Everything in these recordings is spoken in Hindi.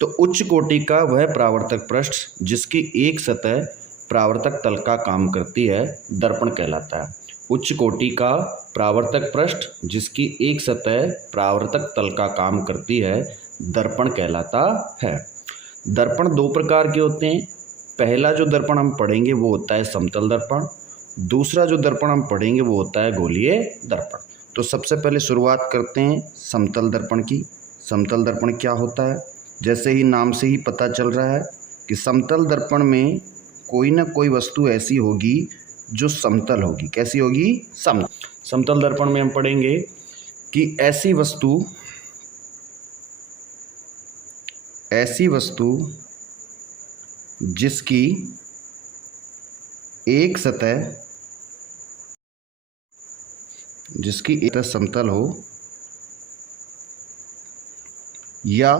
तो उच्च कोटि का वह परावर्तक पृष्ठ जिसकी एक सतह परावर्तक तल का काम करती है दर्पण कहलाता है। उच्च कोटि का परावर्तक पृष्ठ जिसकी एक सतह परावर्तक तल का काम करती है दर्पण कहलाता है। दर्पण दो प्रकार के होते हैं। पहला जो दर्पण हम पढ़ेंगे वो होता है समतल दर्पण, दूसरा जो दर्पण हम पढ़ेंगे वो होता है गोलीय दर्पण। तो सबसे पहले शुरुआत करते हैं समतल दर्पण की। समतल दर्पण क्या होता है? जैसे ही नाम से ही पता चल रहा है कि समतल दर्पण में कोई ना कोई वस्तु ऐसी होगी जो समतल होगी। कैसी होगी? समतल दर्पण में हम पढ़ेंगे कि ऐसी वस्तु जिसकी एक सतह समतल हो या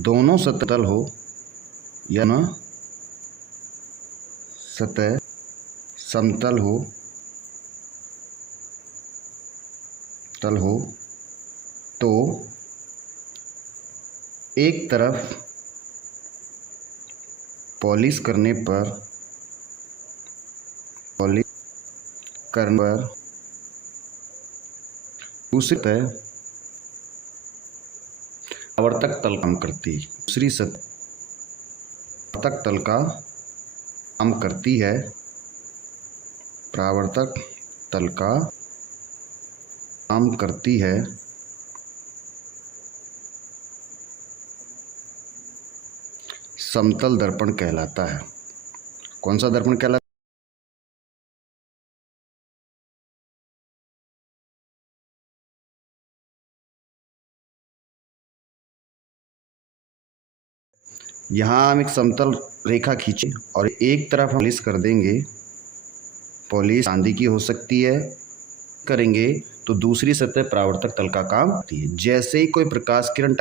दोनों समतल हो या न सतह समतल हो तो एक तरफ पॉलिश करने पर दूसरी सतह परावर्तक तल काम करती है। दूसरी सतह परावर्तक तल का काम करती है। परावर्तक तल का काम करती है। समतल दर्पण कहलाता है। कौन सा दर्पण कहलाता है? यहाँ हम एक समतल रेखा खींचे और एक तरफ हम पॉलिश कर देंगे। पॉलिश चांदी की हो सकती है, करेंगे तो दूसरी सतह परावर्तक तल का काम करती है। जैसे ही कोई प्रकाश किरण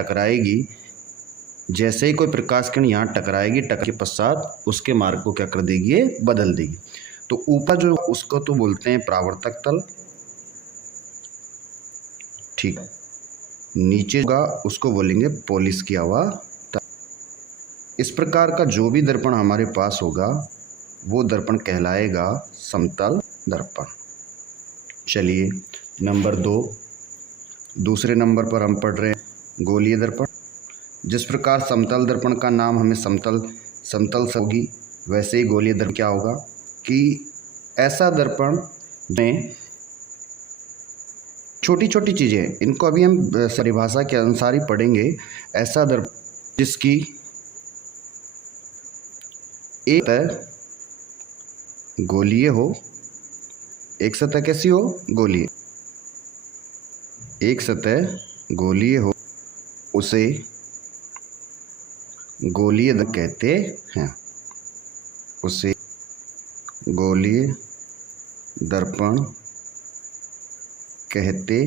यहाँ टकराएगी, टकराने के पश्चात उसके मार्ग को क्या कर देगी? ये बदल देगी। तो ऊपर जो उसको तो बोलते हैं परावर्तक तल, ठीक। नीचे का उसको बोलेंगे पॉलिश किया हुआ तल। इस प्रकार का जो भी दर्पण हमारे पास होगा वो दर्पण कहलाएगा समतल दर्पण। चलिए नंबर 2, दूसरे नंबर पर हम पढ़ रहे हैं गोलीय दर्पण। जिस प्रकार समतल दर्पण का नाम हमें समतल होगी, वैसे ही गोलीय दर्पण क्या होगा कि ऐसा दर्पण में छोटी छोटी चीज़ें, इनको अभी हम परिभाषा के अनुसार ही पढ़ेंगे। ऐसा दर्पण जिसकी एक सतह गोलीय हो, एक सतह कैसी हो? गोलीय। एक सतह गोलीय हो उसे गोलीय दर्पण कहते हैं। उसे गोलीय दर्पण कहते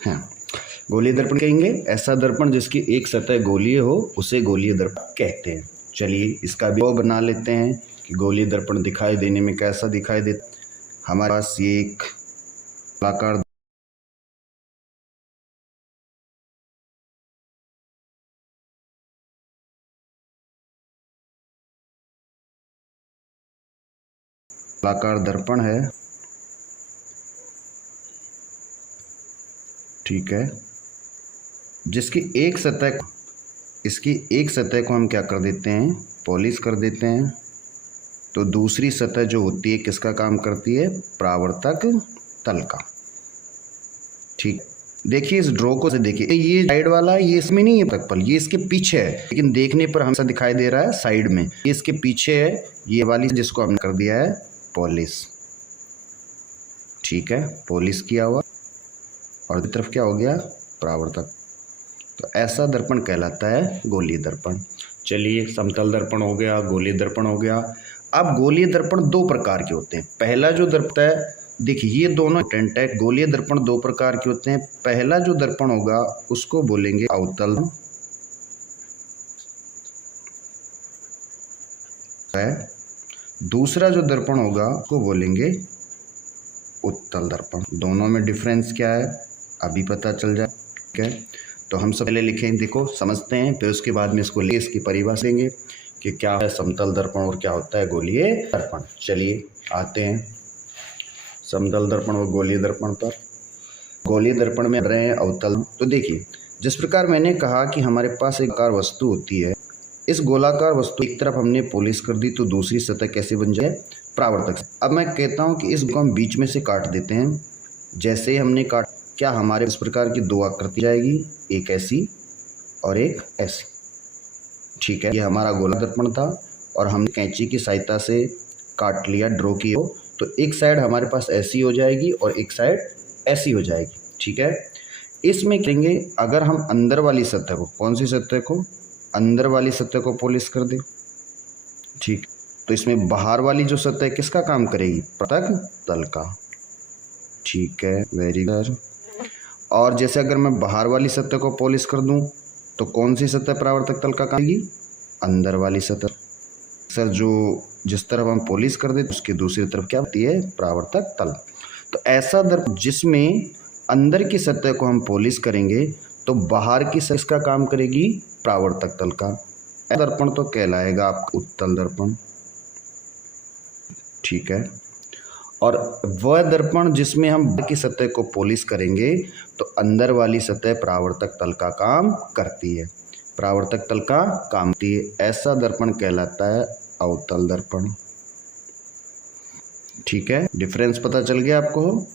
हैं। गोलीय दर्पण कहेंगे ऐसा दर्पण जिसकी एक सतह गोलीय हो, उसे गोलीय दर्पण कहते हैं। चलिए इसका भी बना लेते हैं कि गोलीय दर्पण दिखाई देने में कैसा दिखाई देता। हमारे पास ये एक गोलाकार दर्पण है, ठीक है, जिसकी एक सतह, इसकी एक सतह को हम क्या कर देते हैं? पॉलिश कर देते हैं। तो दूसरी सतह जो होती है किसका काम करती है? परावर्तक तल का। ठीक, देखिए इस ड्रॉ को से देखिए, ये साइड वाला है, ये इसमें नहीं है तकपल, ये इसके पीछे है, लेकिन देखने पर हमसे दिखाई दे रहा है साइड में। ये इसके पीछे है, ये वाली जिसको हमने कर दिया है पॉलिश। ठीक है, पॉलिश किया हुआ और दूसरी तरफ क्या हो गया? परावर्तक। तो ऐसा दर्पण कहलाता है गोलीय दर्पण। चलिए समतल दर्पण हो गया, गोलीय दर्पण हो गया। अब गोलीय दर्पण दो प्रकार के होते हैं। पहला जो दर्पण है, देखिए ये दोनों इंपॉर्टेंट है। गोलीय दर्पण दो प्रकार के होते हैं। पहला जो दर्पण होगा उसको बोलेंगे अवतल है, दूसरा जो दर्पण होगा उसको बोलेंगे उत्तल दर्पण। दोनों में डिफरेंस क्या है अभी पता चल जाए। ठीक है, तो हम सब पहले लिखें, देखो समझते हैं, फिर उसके बाद में इसको ले इसकी परिभाषा देंगे कि क्या है समतल दर्पण और क्या होता है गोलीय दर्पण। चलिए आते हैं समतल दर्पण और गोलीय दर्पण पर। गोलीय दर्पण में रहे हैं अवतल। तो देखिए, जिस प्रकार मैंने कहा कि हमारे पास एक गोलाकार वस्तु होती है, इस गोलाकार वस्तु एक तरफ हमने पॉलिश कर दी तो दूसरी सतह कैसे बन जाए, परावर्तक। अब मैं कहता हूं कि इसको हम बीच में से काट देते हैं। जैसे ही हमने काट, क्या हमारे इस प्रकार की दो आकृति जाएगी, एक ऐसी और एक ऐसी। ठीक है, ये हमारा गोला दर्पण था और हमने कैंची की सहायता से काट लिया, ड्रॉ किया, तो एक साइड हमारे पास ऐसी हो जाएगी और एक साइड ऐसी हो जाएगी। ठीक है, इसमें करेंगे अगर हम अंदर वाली सतह को, कौन सी सतह को, अंदर वाली सतह को पॉलिश कर दें, ठीक, तो इसमें बाहर वाली जो सतह किसका काम करेगी, परावर्तक तल का। ठीक है, वेरी गुड। और जैसे अगर मैं बाहर वाली सतह को पॉलिश कर दूं तो कौन सी सतह परावर्तक तल का काम करेगी, अंदर वाली सतह। सर जो जिस तरफ हम पॉलिश कर दें उसके दूसरी तरफ क्या होती है, परावर्तक तल। तो ऐसा दर्पण जिसमें अंदर की सतह को हम पॉलिश करेंगे तो बाहर की सतह इसका काम करेगी, परावर्तक तल का। दर्पण तो कहलाएगा आपका उत्तल दर्पण। ठीक है, और वह दर्पण जिसमें हम बाहर की सतह को पॉलिश करेंगे तो अंदर वाली सतह परावर्तक तल का काम करती है, परावर्तक तल का काम करती है। ऐसा दर्पण कहलाता है अवतल दर्पण। ठीक है, डिफरेंस पता चल गया आपको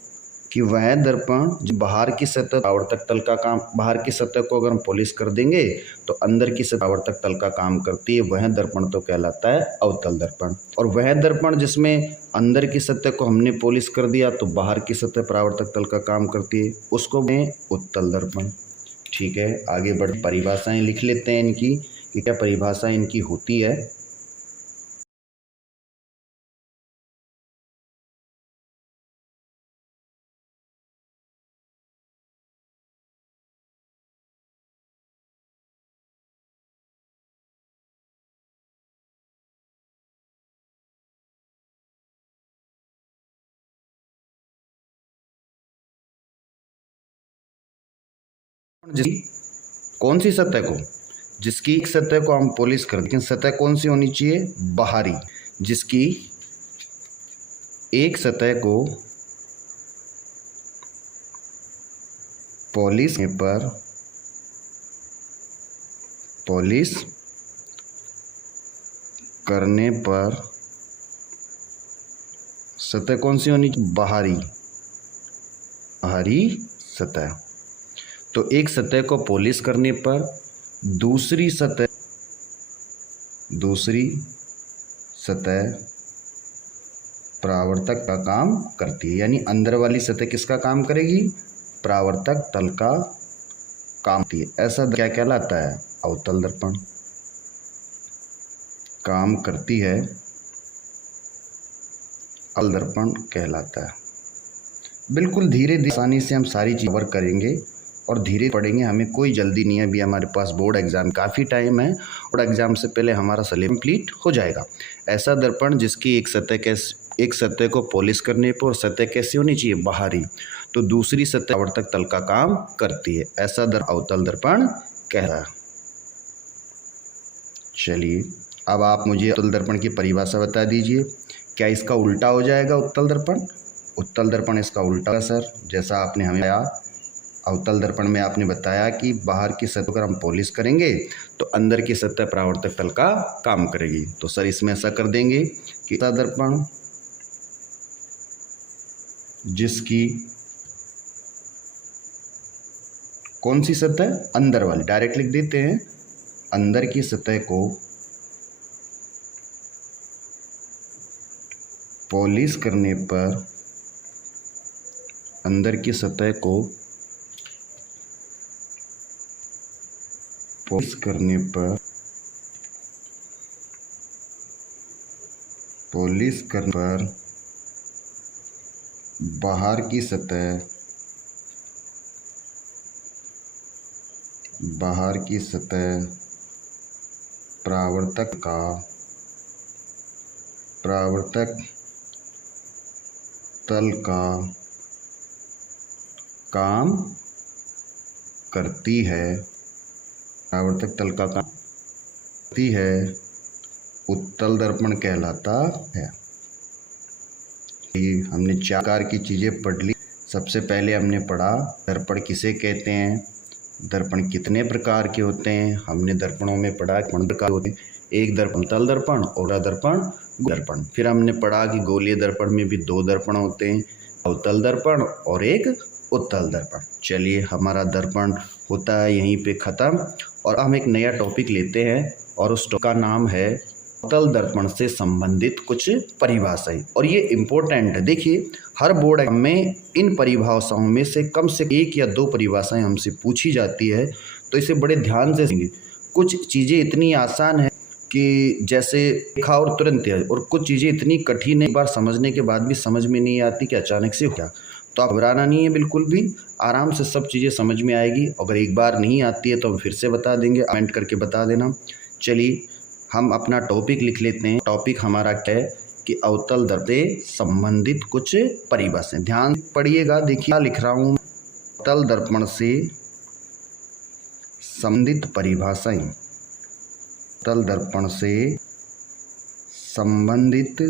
कि वह दर्पण जो बाहर की सतह परावर्तक तल का काम, बाहर की सतह को अगर हम पॉलिश कर देंगे तो अंदर की सतह परावर्तक तल का काम करती है, वह दर्पण तो कहलाता है अवतल दर्पण। और वह दर्पण जिसमें अंदर की सतह को हमने पॉलिश कर दिया तो बाहर की सतह परावर्तक तल का काम करती है, उसको मैं उत्तल दर्पण। ठीक है, आगे बढ़ परिभाषाएं लिख लेते हैं इनकी कि क्या परिभाषा इनकी होती है। कौन सी सतह को, जिसकी एक सतह को हम पॉलिश कर, लेकिन सतह कौन सी होनी चाहिए, बाहरी, जिसकी एक सतह को पॉलिश करने पर सतह कौन सी होनी चाहिए, बाहरी सतह। तो एक सतह को पॉलिश करने पर दूसरी सतह परावर्तक का काम करती है, यानी अंदर वाली सतह किसका काम करेगी, परावर्तक तल का काम करती है। ऐसा क्या कहलाता है, अवतल दर्पण काम करती है, अवतल दर्पण कहलाता है। बिल्कुल धीरे धीरे आसानी से हम सारी चीज़ कवर करेंगे और धीरे पढ़ेंगे, हमें कोई जल्दी नहीं है। अभी हमारे पास बोर्ड एग्जाम काफ़ी टाइम है, बोर्ड एग्जाम से पहले हमारा सिलेबस कंप्लीट हो जाएगा। ऐसा दर्पण जिसकी एक सतह को पॉलिश करने पर सतह कैसी होनी चाहिए, बाहरी, तो दूसरी सतह परावर्तक तल का काम करती है, ऐसा अवतल दर्पण कह रहा है। चलिए अब आप मुझे अवतल दर्पण की परिभाषा बता दीजिए। क्या इसका उल्टा हो जाएगा उत्तल दर्पण, उत्तल दर्पण इसका उल्टा सर, जैसा आपने हमें बताया अवतल दर्पण में आपने बताया कि बाहर की सतह अगर हम पॉलिश करेंगे तो अंदर की सतह परावर्तक तल का काम करेगी। तो सर इसमें ऐसा कर देंगे कि दर्पण जिसकी कौन सी सतह, अंदर वाली, डायरेक्ट लिख देते हैं, अंदर की सतह को पॉलिश करने पर, अंदर की सतह को पॉलिश करने पर बाहर की सतह परावर्तक तल का काम करती है, परावर्तक तल का काम करती है, उत्तल दर्पण कहलाता है। ये हमने 4 प्रकार की चीज़ें पढ़ ली। सबसे पहले हमने पढ़ा दर्पण किसे कहते हैं, दर्पण कितने प्रकार के होते हैं। हमने दर्पणों में पढ़ा कौन प्रकार होते हैं, एक दर्पण तल दर्पण और दर्पण दर्पण। फिर हमने पढ़ा कि गोलीय दर्पण में भी 2 दर्पण होते हैं, अवतल दर्पण और एक उत्तल दर्पण। चलिए, हमारा दर्पण होता है यहीं पे ख़त्म और हम एक नया टॉपिक लेते हैं और उस टॉपिक का नाम है अवतल दर्पण से संबंधित कुछ परिभाषाएं। और ये इम्पोर्टेंट है। देखिए, हर बोर्ड एग्जाम में इन परिभाषाओं में से कम से 1 या 2 परिभाषाएं हमसे पूछी जाती है, तो इसे बड़े ध्यान से सुनिए। कुछ चीज़ें इतनी आसान है कि जैसे लिखा और तुरंत है, और कुछ चीज़ें इतनी कठिन है एक बार समझने के बाद भी समझ में नहीं आती कि अचानक से हो क्या। तो आप घबराना नहीं है बिल्कुल भी, आराम से सब चीज़ें समझ में आएगी। अगर एक बार नहीं आती है तो हम फिर से बता देंगे, कमेंट करके बता देना। चलिए, हम अपना टॉपिक लिख लेते हैं। टॉपिक हमारा क्या है कि अवतल दर्पण से संबंधित कुछ परिभाषाएं। ध्यान पढ़िएगा, देखिए क्या लिख रहा हूँ। अवतल दर्पण से संबंधित परिभाषाएं, अवतल दर्पण से संबंधित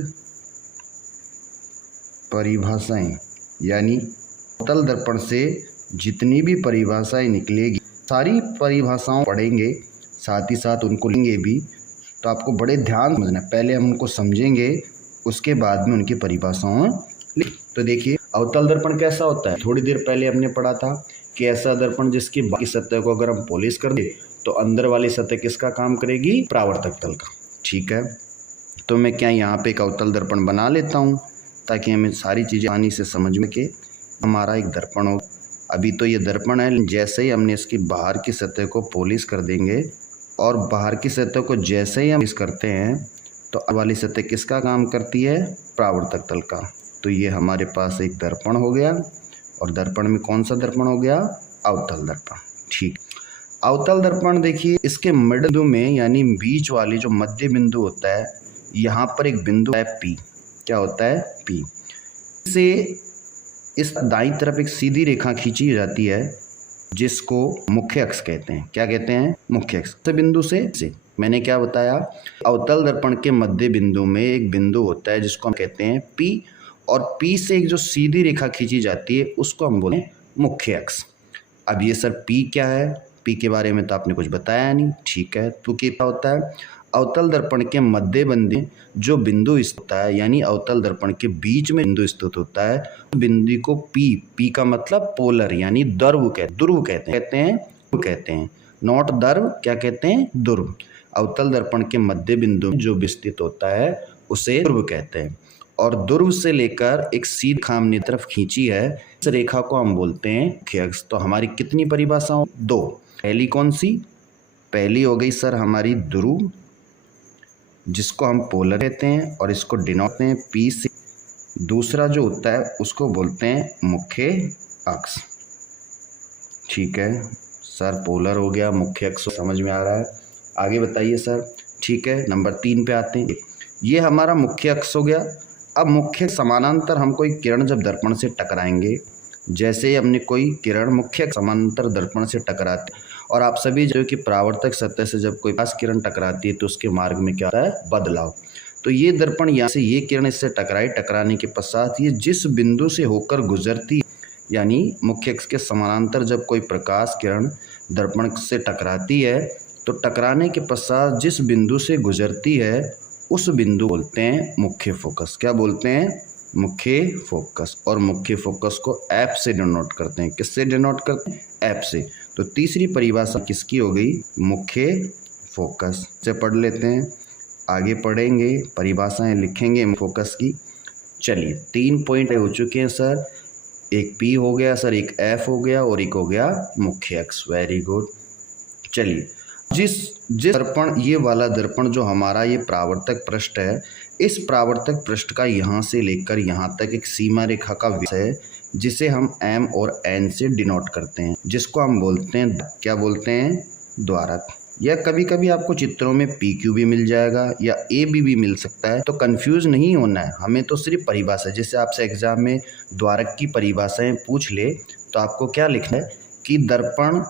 परिभाषाएं, यानी अवतल दर्पण से जितनी भी परिभाषाएं निकलेगी सारी परिभाषाओं पढ़ेंगे, साथ ही साथ उनको लेंगे भी। तो आपको बड़े ध्यान समझना है, पहले हम उनको समझेंगे, उसके बाद में उनकी परिभाषाओं लिख। तो देखिए, अवतल दर्पण कैसा होता है, थोड़ी देर पहले हमने पढ़ा था कि ऐसा दर्पण जिसकी बाकी सतह को अगर हम पॉलिश कर दे तो अंदर वाली सतह किसका काम करेगी, परावर्तक तल का। ठीक है, तो मैं क्या यहाँ पे एक अवतल दर्पण बना लेता हूँ ताकि हमें सारी चीज़ें आसानी से समझ में के हमारा एक दर्पण हो। अभी तो ये दर्पण है, जैसे ही हमने इसकी बाहर की सतह को पॉलिश कर देंगे और बाहर की सतह को जैसे ही हम इस करते हैं तो अंदर वाली सतह किसका काम करती है, परावर्तक तल का। तो ये हमारे पास एक दर्पण हो गया, और दर्पण में कौन सा दर्पण हो गया, अवतल दर्पण। ठीक, अवतल दर्पण देखिए, इसके मिड बिंदु में यानी बीच वाली जो मध्य बिंदु होता है, यहाँ पर एक बिंदु है P। क्या होता है, P से इस दाईं तरफ एक सीधी रेखा खींची जाती है जिसको मुख्य अक्ष कहते हैं। क्या कहते हैं, मुख्य अक्ष। तो बिंदु से मैंने क्या बताया, अवतल दर्पण के मध्य बिंदु में एक बिंदु होता है जिसको हम कहते हैं P, और P से एक जो सीधी रेखा खींची जाती है उसको हम बोलते हैं मुख्य अक्ष। अब ये सर P क्या है, P के बारे में तो आपने कुछ बताया नहीं। ठीक है, तो क्या होता है, अवतल दर्पण के मध्य बिंदु जो बिंदु स्थित होता है, यानी अवतल दर्पण के बीच में बिंदु स्थित होता है, बिंदु को P का मतलब पोलर यानी ध्रुव कहते हैं, नॉट ध्रुव, क्या कहते हैं, ध्रुव। अवतल दर्पण के मध्य बिंदु जो स्थित होता है उसे ध्रुव कहते हैं, और ध्रुव से लेकर एक सीधी रेखा हमने तरफ खींची है, इस रेखा को हम बोलते हैं मुख्य अक्ष। तो हमारी कितनी परिभाषाएं, 2। पहली कौन सी, पहली हो गई सर हमारी ध्रुव, जिसको हम पोलर कहते हैं और इसको डिनोट करते हैं P से। दूसरा जो होता है उसको बोलते हैं मुख्य अक्ष। ठीक है सर, पोलर हो गया, मुख्य अक्ष समझ में आ रहा है, आगे बताइए सर। ठीक है, नंबर 3 पे आते हैं। ये हमारा मुख्य अक्ष हो गया। अब मुख्य समानांतर हम कोई किरण जब दर्पण से टकराएंगे, जैसे ही हमने कोई किरण मुख्य समानांतर दर्पण से टकराते, और आप सभी जो कि परावर्तक सतह से जब कोई पास किरण टकराती है तो उसके मार्ग में क्या होता है, बदलाव। तो ये दर्पण यहाँ से ये किरण इससे टकराने के पश्चात ये जिस बिंदु से होकर गुजरती, यानी मुख्य अक्ष के समानांतर जब कोई प्रकाश किरण दर्पण से टकराती है तो टकराने के पश्चात जिस बिंदु से गुजरती है उस बिंदु बोलते हैं मुख्य फोकस। क्या बोलते हैं, मुख्य फोकस। और मुख्य फोकस को F से डिनोट करते हैं। किससे डिनोट करते हैं, F से। तो तीसरी परिभाषा किसकी हो गई, मुख्य फोकस से पढ़ लेते हैं, आगे पढ़ेंगे, परिभाषाएं लिखेंगे फोकस की। चलिए, 3 पॉइंट हो चुके हैं सर, एक P हो गया सर, एक F हो गया और एक हो गया मुख्य अक्ष। Very good. चलिए, जिस दर्पण, ये वाला दर्पण जो हमारा ये परावर्तक पृष्ठ है, इस परावर्तक पृष्ठ का यहाँ से लेकर यहाँ तक एक सीमा रेखा का व्यास है जिसे हम M और N से डिनोट करते हैं, जिसको हम बोलते हैं, क्या बोलते हैं, द्वारक। या कभी कभी आपको चित्रों में PQ भी मिल जाएगा या AB भी मिल सकता है, तो कंफ्यूज नहीं होना है, हमें तो सिर्फ परिभाषा, जैसे आपसे एग्जाम में द्वारक की परिभाषाएं पूछ ले तो आपको क्या लिखना है कि दर्पण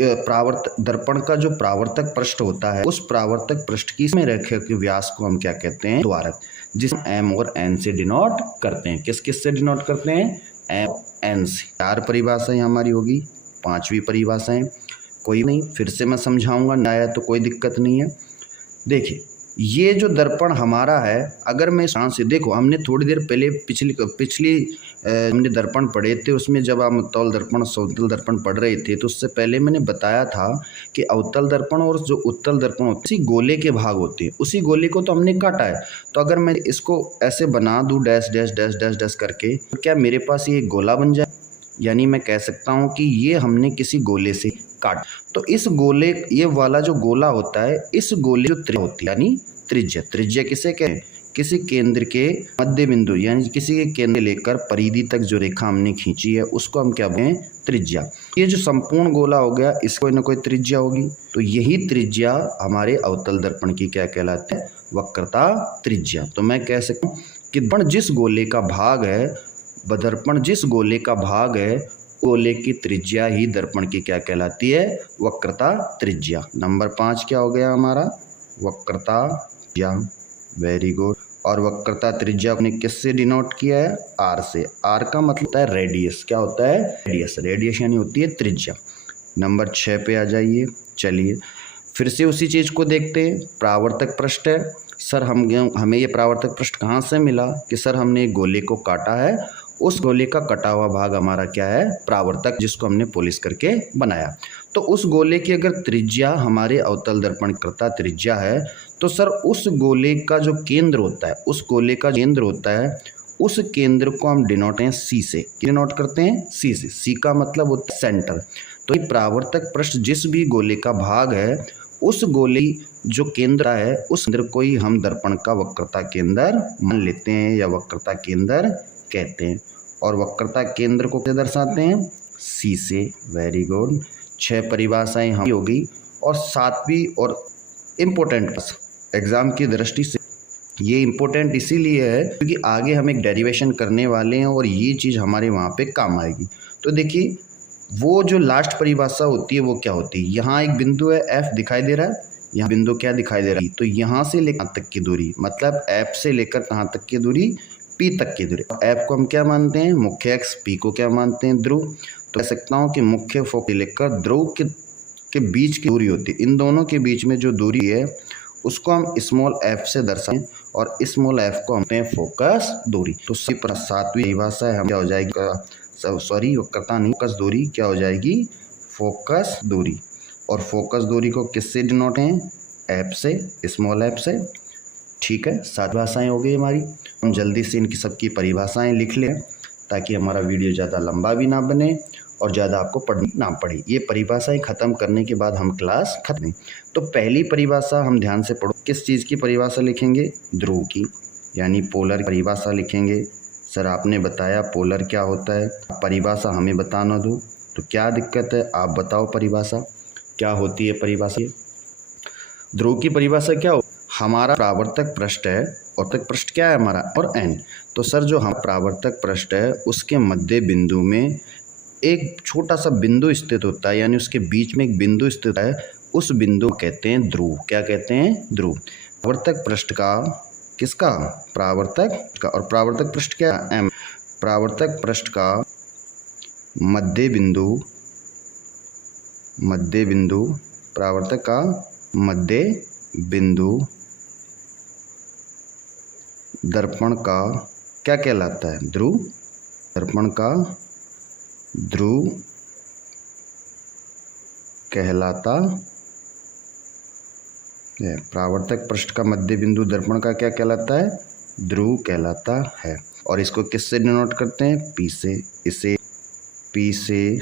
दर्पण का जो परावर्तक पृष्ठ होता है उस परावर्तक पृष्ठ की में रेखा के व्यास को हम क्या कहते हैं? द्वारक, जिसे एम और एन से डिनोट करते हैं। किस किस से डिनोट करते हैं? एम एन से। 4 परिभाषाएं हमारी होगी, 5वीं परिभाषाएं कोई नहीं, फिर से मैं समझाऊंगा, ना आया तो कोई दिक्कत नहीं है। देखिए ये जो दर्पण हमारा है, अगर मैं यहाँ से देखो, हमने थोड़ी देर पहले पिछली हमने दर्पण पढ़े थे, उसमें जब हम उत्तल दर्पण समतल दर्पण पढ़ रहे थे तो उससे पहले मैंने बताया था कि अवतल दर्पण और जो उत्तल दर्पण होते हैं उसी गोले के भाग होते हैं। उसी गोले को तो हमने काटा है, तो अगर मैं इसको ऐसे बना दूँ dash dash dash dash dash करके, तो क्या मेरे पास ये गोला बन जाए? यानी मैं कह सकता हूँ कि ये हमने किसी गोले से काट। तो इस गोले, ये वाला जो गोला होता है, इस गोले जो त्रिज्या होती है यानी त्रिज्या, त्रिज्या किसे कहें? किसी केंद्र के मध्य बिंदु यानी किसी के केंद्र लेकर परिधि तक जो रेखा हमने खींची है उसको हम क्या बोलते हैं? त्रिज्या। ये जो संपूर्ण गोला हो गया, इसको कोई ना कोई त्रिज्या होगी, तो यही त्रिज्या हमारे अवतल दर्पण की क्या कहलाती है? वक्रता त्रिज्या। तो मैं कह सकता हूँ कि दर्पण जिस गोले का भाग है, दर्पण जिस गोले का भाग है, गोले की त्रिज्या ही दर्पण की क्या कहलाती है? वक्रता त्रिज्या। नंबर 5 क्या हो गया हमारा? वक्रता त्रिज्या। Very good. और वक्रता त्रिज्या ने किससे डिनोट किया है? आर से। आर का मतलब होता है रेडियस। क्या होता है? रेडियस। रेडियस यानी होती है त्रिज्या। नंबर 6 पे आ जाइए। चलिए फिर से उसी चीज को देखते हैं। परावर्तक पृष्ठ है। सर हमें ये परावर्तक पृष्ठ कहाँ से मिला? कि सर हमने एक गोले को काटा है, उस गोले का कटा हुआ भाग हमारा क्या है? परावर्तक, जिसको हमने पॉलिश करके बनाया। तो उस गोले की अगर त्रिज्या हमारे अवतल दर्पण करता त्रिज्या है, तो सर उस गोले का जो केंद्र होता है, उस गोले का केंद्र होता है, उस केंद्र को हम डिनोट हैं सी से। डिनोट करते हैं सी से। सी का मतलब होता है सेंटर। तो ये परावर्तक पृष्ठ जिस भी गोले का भाग है, उस गोले जो केंद्र है, उस केंद्र को ही हम दर्पण का वक्रता केंद्र मान लेते हैं या वक्रता केंद्र कहते हैं। और वक्रता केंद्र को क्या दर्शाते हैं? सी से। Very good. 6 परिभाषाएं हम होगी। और 7वीं और इम्पोर्टेंट एग्जाम की दृष्टि से ये इम्पोर्टेंट इसीलिए है क्योंकि आगे हम एक डेरिवेशन करने वाले हैं और ये चीज़ हमारे वहाँ पे काम आएगी। तो देखिए वो जो लास्ट परिभाषा होती है वो क्या होती है? यहाँ एक बिंदु है F दिखाई दे रहा है, यहाँ बिंदु क्या दिखाई दे रहा है? तो यहाँ से लेकर कहाँ तक की दूरी, मतलब F से लेकर कहाँ तक की दूरी? P तक की दूरी। F को हम क्या मानते हैं? मुख्य अक्ष। P को क्या मानते हैं? ध्रुव। तो कह सकता हूँ कि मुख्य फोकस लेकर ध्रुव के बीच की दूरी होती है। इन दोनों के बीच में जो दूरी है उसको हम स्मॉल f से दर्शाएं और स्मॉल f को हम कहते हैं फोकस दूरी। तो 7वीं परिभाषा है हम क्या हो जाएगी? सॉरी वक्रता नहीं, फोकस दूरी क्या हो जाएगी? फोकस दूरी। और फोकस दूरी को किससे डिनोट हैं? f से, स्मॉल f से। ठीक है, 7 भाषाएं हो गई हमारी। हम जल्दी से इनकी सबकी परिभाषाएं लिख लें ताकि हमारा वीडियो ज़्यादा लंबा भी ना बने और ज़्यादा आपको पढ़नी ना पड़े। ये परिभाषाएं खत्म करने के बाद हम क्लास खत्म। तो पहली परिभाषा हम ध्यान से पढ़ो। किस चीज़ की परिभाषा लिखेंगे? ध्रुव की, यानी पोलर परिभाषा लिखेंगे। सर आपने बताया पोलर क्या होता है, परिभाषा हमें बताना दो, तो क्या दिक्कत है? आप बताओ परिभाषा क्या होती है? परिभाषा ध्रुव की परिभाषा क्या हो? हमारा परावर्तक पृष्ठ है, औतक पृष्ठ क्या है हमारा? और n। तो सर जो हम परावर्तक पृष्ठ है उसके मध्य बिंदु में एक छोटा सा बिंदु स्थित होता है, यानी उसके बीच में एक बिंदु स्थित है, उस बिंदु कहते हैं ध्रुव। क्या कहते हैं? ध्रुव। परावर्तक पृष्ठ का, किसका? परावर्तक का। और परावर्तक पृष्ठ क्या? m। परावर्तक पृष्ठ का मध्य बिंदु परावर्तक का मध्य बिंदु दर्पण का क्या कहलाता है? ध्रुव। दर्पण का ध्रुव कहलाता है। परावर्तक पृष्ठ का मध्य बिंदु दर्पण का क्या कहलाता है? ध्रुव कहलाता है। और इसको किससे डिनोट करते हैं? P से। इसे P से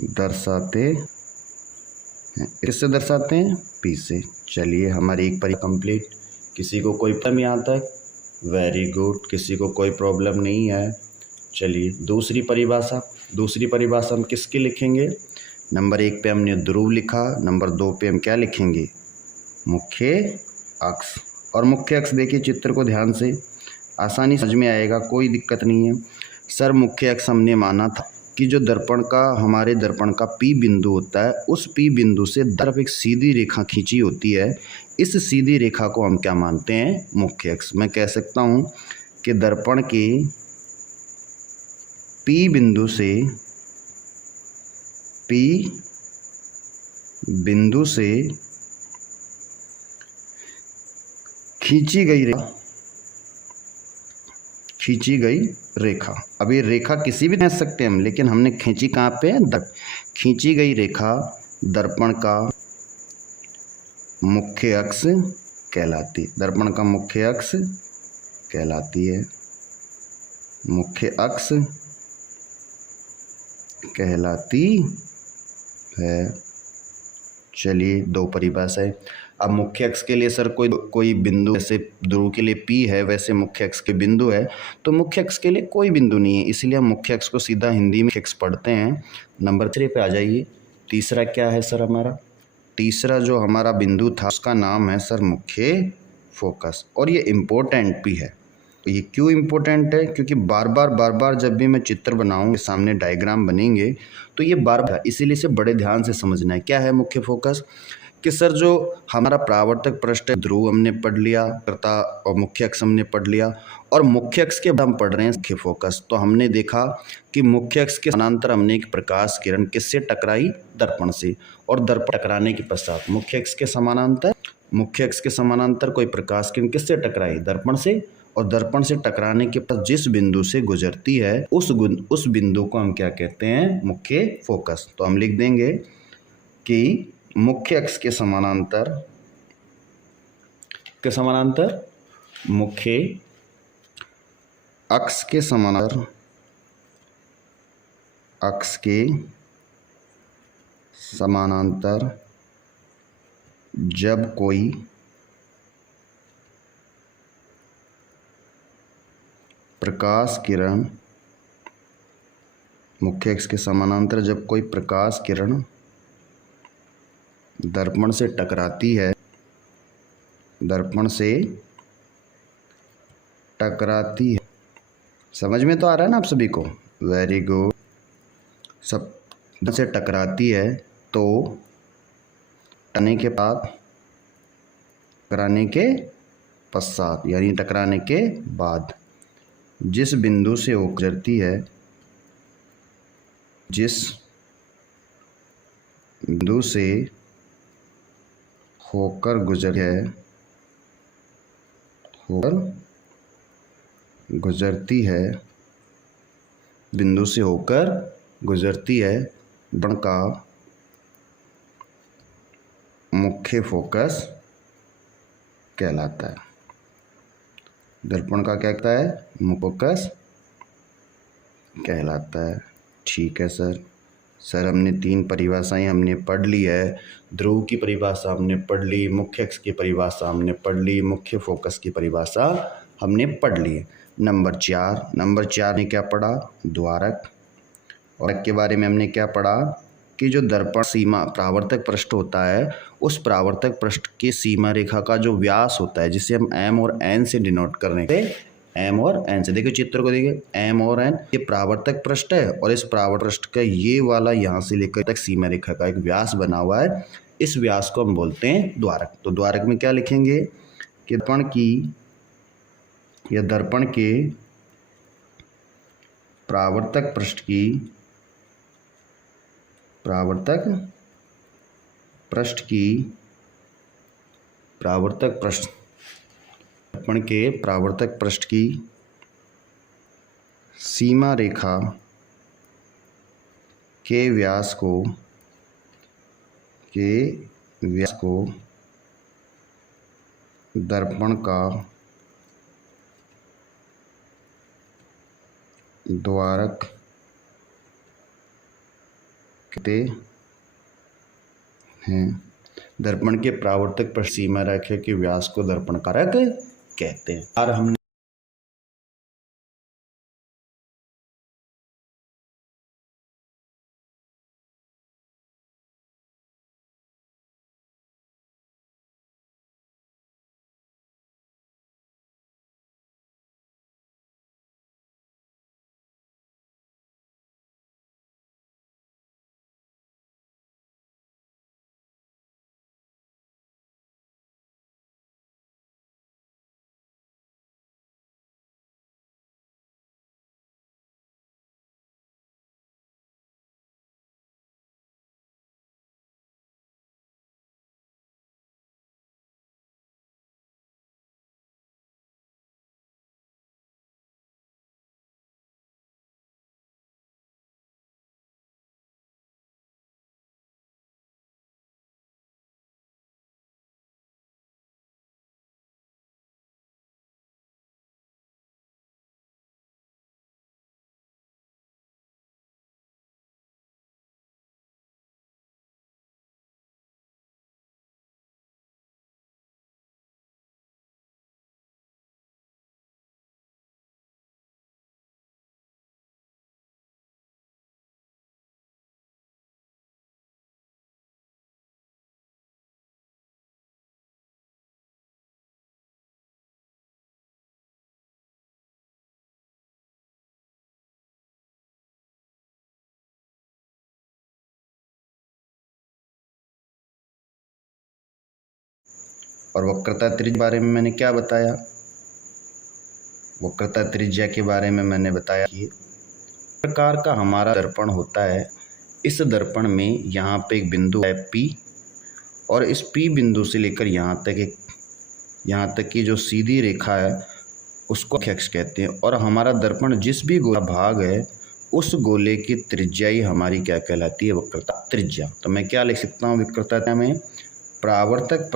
दर्शाते हैं। किससे दर्शाते हैं? P से। चलिए हमारी एक परी कंप्लीट। किसी को कोई प्रॉब्लम यहाँ तक? Very good. किसी को कोई प्रॉब्लम नहीं है? चलिए दूसरी परिभाषा हम किसकी लिखेंगे? नंबर 1 पे हमने ध्रुव लिखा, नंबर 2 पे हम क्या लिखेंगे? मुख्य अक्ष। और मुख्य अक्ष देखिए चित्र को ध्यान से, आसानी समझ में आएगा, कोई दिक्कत नहीं है। सर मुख्य अक्ष हमने माना था कि जो दर्पण का हमारे दर्पण का P बिंदु होता है, उस P बिंदु से तरफ एक सीधी रेखा खींची होती है। इस सीधी रेखा को हम क्या मानते हैं? मुख्य अक्ष। मैं कह सकता हूँ कि दर्पण के P बिंदु से खींची गई रेखा। अब ये रेखा किसी भी खींच सकते हैं हम, लेकिन हमने खींची कहाँ पे? खींची गई रेखा दर्पण का मुख्य अक्ष कहलाती। दर्पण का मुख्य अक्ष कहलाती है। मुख्य अक्ष कहलाती है। चलिए, दो परिभाषाएं। अब मुख्य अक्ष के लिए सर कोई बिंदु, जैसे ध्रुव के लिए P है, वैसे मुख्य अक्ष के बिंदु है, तो मुख्य अक्ष के लिए कोई बिंदु नहीं है, इसलिए हम मुख्य अक्ष को सीधा हिंदी में अक्ष पढ़ते हैं। नंबर 3 पे आ जाइए। तीसरा क्या है सर हमारा? तीसरा जो हमारा बिंदु था उसका नाम है सर मुख्य फोकस, और ये इम्पोर्टेंट भी है। ये क्यों इम्पोर्टेंट है? क्योंकि बार बार जब भी मैं चित्र बनाऊँ, सामने डायग्राम बनेंगे, तो ये बार, इसीलिए इसे बड़े ध्यान से समझना है। क्या है मुख्य फोकस? कि सर जो हमारा परावर्तक पृष्ठ है, ध्रुव हमने पढ़ लिया, कर्ता और मुख्य अक्ष हमने पढ़ लिया, और मुख्य अक्ष के बाद हम पढ़ रहे हैं मुख्य फोकस। तो हमने देखा कि मुख्य अक्ष के समानांतर हमने एक प्रकाश किरण किससे टकराई? दर्पण से, और दर्पण टकराने के पश्चात मुख्य अक्ष के समानांतर कोई प्रकाश किरण किससे टकराई? दर्पण से, और दर्पण से टकराने के बाद जिस बिंदु से गुजरती है उस बिंदु को हम क्या कहते हैं? मुख्य फोकस। तो हम लिख देंगे कि मुख्य अक्ष के समानांतर मुख्य अक्ष के समानांतर जब कोई प्रकाश किरण, मुख्य अक्ष के समानांतर जब कोई प्रकाश किरण दर्पण से टकराती है, समझ में तो आ रहा है ना आप सभी को? Very good. सब से टकराती है तो टकराने के पश्चात यानी टकराने के बाद जिस बिंदु से गुजरती है, जिस बिंदु से होकर गुजरती है दर्पण का मुख्य फोकस कहलाता है। दर्पण का क्या कहता है? मुख्य फोकस कहलाता है। ठीक है सर हमने 3 परिभाषाएं हमने पढ़ ली है। ध्रुव की परिभाषा हमने पढ़ ली, मुख्य अक्ष की परिभाषा हमने पढ़ ली, मुख्य फोकस की परिभाषा हमने पढ़ ली। नंबर 4 ने क्या पढ़ा? द्वारक। और के बारे में हमने क्या पढ़ा? कि जो दर्पण सीमा परावर्तक पृष्ठ होता है, उस परावर्तक पृष्ठ की सीमा रेखा का जो व्यास होता है, जिसे हम M और N से डिनोट कर रहे हैं, M और N से। देखिए चित्र को देखिए, M और N ये परावर्तक पृष्ठ है, और इस परावर्तक पृष्ठ का ये वाला यहाँ से लेकर तक सीमा रेखा का एक व्यास बना हुआ है। इस व्यास को हम बोलते हैं द्वारक। तो द्वारक में क्या लिखेंगे कि दर्पण के परावर्तक पृष्ठ दर्पण के परावर्तक पृष्ठ की सीमा रेखा के व्यास को दर्पण का द्वारक कहते हैं। दर्पण के परावर्तक पृष्ठ सीमा रेखा के व्यास को दर्पण कारक कहते हैं। और हमने और वक्रता त्रिज्या के बारे में मैंने क्या बताया? वक्रता त्रिज्या के बारे में मैंने बताया कि प्रकार का हमारा दर्पण होता है। इस दर्पण में यहाँ पे एक बिंदु है P, और इस P बिंदु से लेकर यहाँ तक की जो सीधी रेखा है उसको अक्ष कहते हैं। और हमारा दर्पण जिस भी गोला भाग है उस गोले की त्रिज्या ही हमारी क्या कहलाती है? वक्रता त्रिज्या। तो मैं क्या लिख सकता हूँ वक्रता में? परावर्तक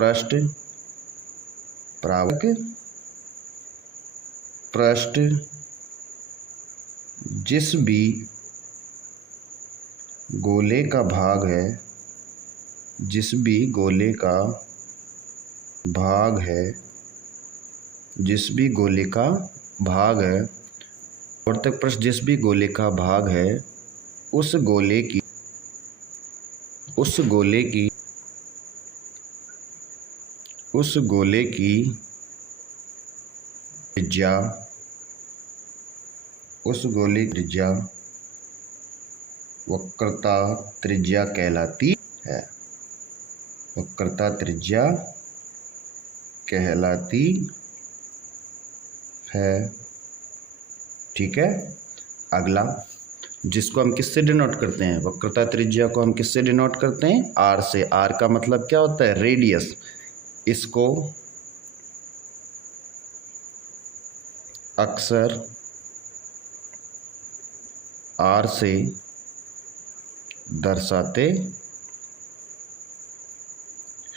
पृष्ठ जिस भी गोले का भाग है, जिस भी गोले का भाग है, जिस भी गोले का भाग है, परावर्तक पृष्ठ जिस भी गोले का भाग है उस गोले की त्रिज्या, उस गोले की त्रिज्या वक्रता त्रिज्या कहलाती है। वक्रता त्रिज्या कहलाती है। ठीक है। अगला, जिसको हम किससे डिनोट करते हैं? वक्रता त्रिज्या को हम किससे डिनोट करते हैं? आर से। आर का मतलब क्या होता है? रेडियस। इसको अक्सर आर से दर्शाते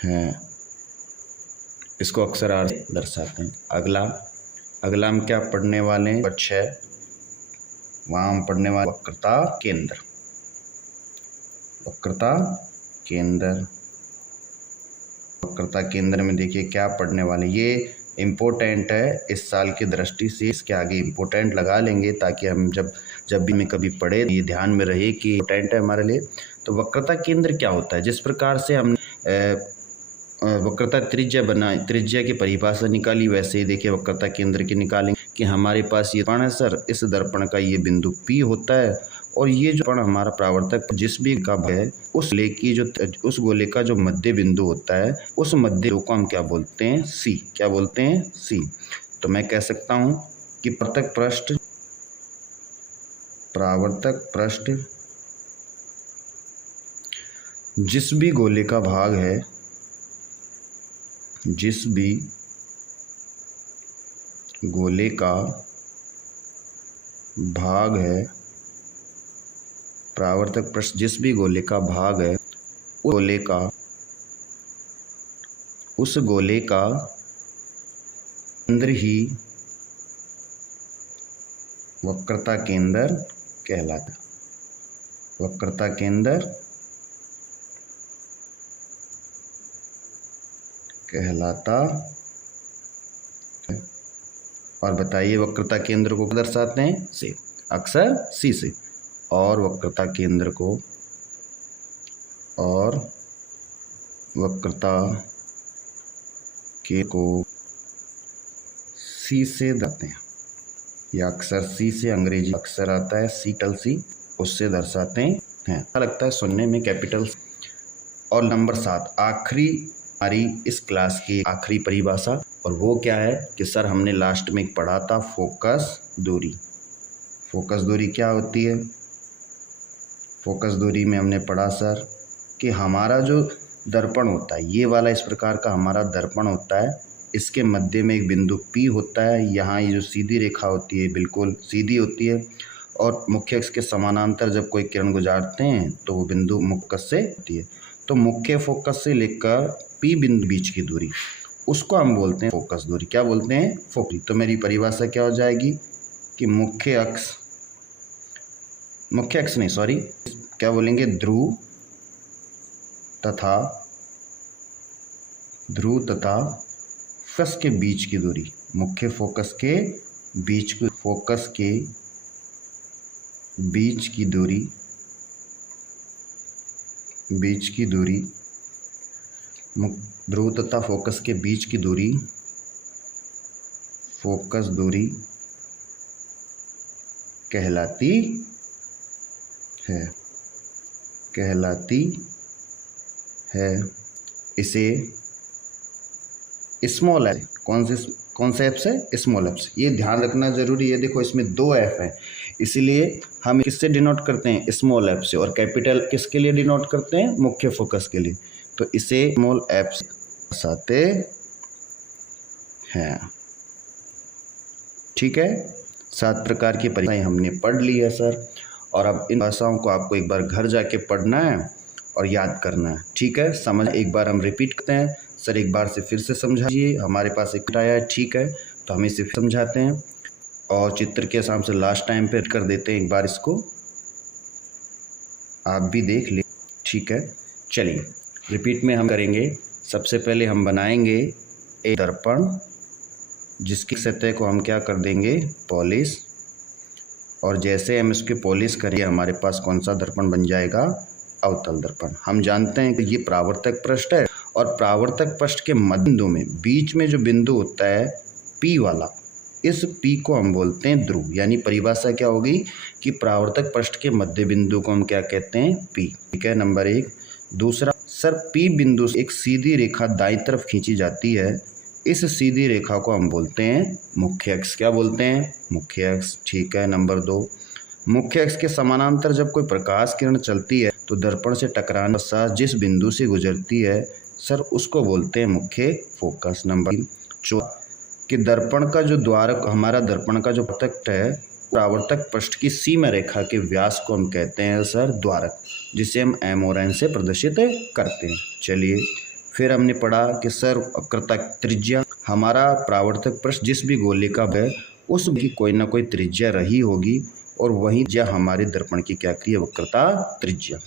हैं। इसको अक्सर आर से दर्शाते हैं। अगला हम क्या पढ़ने वाले हैं? 6, वहाँ हम पढ़ने वाले वक्रता केंद्र। वक्रता केंद्र में देखिए क्या पढ़ने वाले, ये इम्पोर्टेंट है इस साल की दृष्टि से। इसके आगे इम्पोर्टेंट लगा लेंगे ताकि हम जब भी मैं कभी पढ़े ये ध्यान में रहे कि इम्पोर्टेंट है हमारे लिए। तो वक्रता केंद्र क्या होता है? जिस प्रकार से हमने वक्रता त्रिज्या की परिभाषा निकाली, वैसे ही देखिए वक्रता केंद्र की निकालेंगे कि हमारे पास ये दर्पण है सर, इस दर्पण का ये बिंदु P होता है, और ये जो दर्पण हमारा परावर्तक जिस भी का है उस गोले का जो मध्य बिंदु होता है, उस मध्य बिंदु को हम क्या बोलते हैं? C। क्या बोलते हैं? C। तो मैं कह सकता हूँ कि परावर्तक पृष्ठ जिस भी गोले का भाग है, जिस भी गोले का भाग है, परावर्तक पृष्ठ जिस भी गोले का भाग है उस गोले का केंद्र ही वक्रता केंद्र कहलाता है। वक्रता केंद्र कहलाता है। और बताइए वक्रता केंद्र को दर्शाते हैं? से, अक्सर C से। और वक्रता केंद्र को C से दर्शाते हैं, या अक्सर C से, अंग्रेजी अक्सर आता है C, उससे दर्शाते हैं। अच्छा लगता है सुनने में, कैपिटल। और नंबर 7, आखिरी हमारी इस क्लास की आखिरी परिभाषा, और वो क्या है कि सर हमने लास्ट में पढ़ा था फोकस दूरी। फोकस दूरी क्या होती है? फोकस दूरी में हमने पढ़ा सर कि हमारा जो दर्पण होता है, ये वाला इस प्रकार का हमारा दर्पण होता है, इसके मध्य में एक बिंदु P होता है। यहाँ ये जो सीधी रेखा होती है बिल्कुल सीधी होती है, और मुख्य अक्ष के समानांतर जब कोई किरण गुजारते हैं तो वो बिंदु मुख्य फोकस से होती है। तो मुख्य फोकस से लेकर P बिंदु बीच की दूरी, उसको हम बोलते हैं फोकस दूरी। क्या बोलते हैं? फोकस। तो मेरी परिभाषा क्या हो जाएगी कि क्या बोलेंगे? ध्रुव तथा फोकस के बीच की दूरी, मुख्य फोकस के बीच की दूरी, ध्रुव तथा फोकस के बीच की दूरी फोकस दूरी कहलाती है। इसे स्मॉल एफ। कौन से एफ से? स्मॉल एफ से। ये ध्यान रखना जरूरी है। देखो इसमें 2 एफ है, इसीलिए हम किससे डिनोट करते हैं? स्मॉल एफ से। और कैपिटल किसके लिए डिनोट करते हैं? मुख्य फोकस के लिए। तो इसे स्मॉल एफ से दर्शाते हैं। ठीक है, 7 प्रकार की परिभाषाएं हमने पढ़ ली है सर, और अब इन भाषाओं को आपको एक बार घर जाके पढ़ना है और याद करना है। ठीक है, समझ एक बार हम रिपीट करते हैं। सर एक बार से फिर से समझाइए। हमारे पास एक आया है, ठीक है, तो हम इसे समझाते हैं और चित्र के सामने से लास्ट टाइम पे कर देते हैं एक बार, इसको आप भी देख ले। ठीक है, चलिए रिपीट में हम करेंगे। सबसे पहले हम बनाएंगे एक दर्पण, जिसकी सतह को हम क्या कर देंगे? पॉलिश। और जैसे हम इसके पॉलिश करेंगे हमारे पास कौन सा दर्पण बन जाएगा? अवतल दर्पण। हम जानते हैं कि ये परावर्तक पृष्ठ है, और परावर्तक पृष्ठ के मध्य बिंदु में बीच में जो बिंदु होता है P वाला, इस P को हम बोलते हैं ध्रुव। यानी परिभाषा क्या होगी कि परावर्तक पृष्ठ के मध्य बिंदु को हम क्या कहते हैं? P। ठीक है, नंबर 1। दूसरा, सर P बिंदु से एक सीधी रेखा दाईं तरफ खींची जाती है, इस सीधी रेखा को हम बोलते हैं मुख्य अक्ष। क्या बोलते हैं? मुख्य अक्ष। ठीक है, नंबर 2, मुख्य अक्ष के समानांतर जब कोई प्रकाश किरण चलती है तो दर्पण से टकराने पश्चात जिस बिंदु से गुजरती है सर उसको बोलते हैं मुख्य फोकस। नंबर 3, कि दर्पण का जो द्वारक, हमारा दर्पण का जो पृष्ठ है, परावर्तक पृष्ठ की सीमा रेखा के व्यास को हम कहते हैं सर द्वारक, जिसे हम एम और एन से प्रदर्शित करते हैं। चलिए फिर हमने पढ़ा कि सर वक्रता त्रिज्या, हमारा परावर्तक पृष्ठ जिस भी गोले का है उस की कोई ना कोई त्रिज्या रही होगी, और वही त्रिज्या हमारे दर्पण की क्या क्रिया? वक्रता त्रिज्या।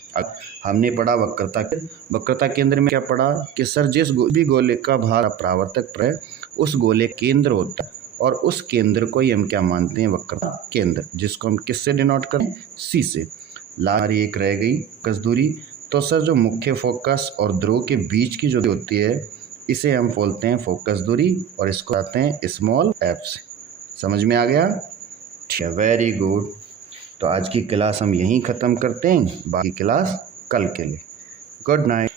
हमने पढ़ा वक्रता केंद्र में क्या पढ़ा कि सर जिस भी गोले का भार परावर्तक पर है उस गोले केंद्र होता है, और उस केंद्र को ही हम क्या मानते हैं? वक्रता केंद्र, जिसको हम किससे डिनोट करें? सी से। हमारी एक रह गई फोकस दूरी। तो सर जो मुख्य फोकस और ध्रुव के बीच की जो होती है इसे हम बोलते हैं फोकस दूरी, और इसको आते हैं स्मॉल एफ से। समझ में आ गया? ठीक है, वेरी गुड। तो आज की क्लास हम यहीं ख़त्म करते हैं, बाकी क्लास कल के लिए। Good night.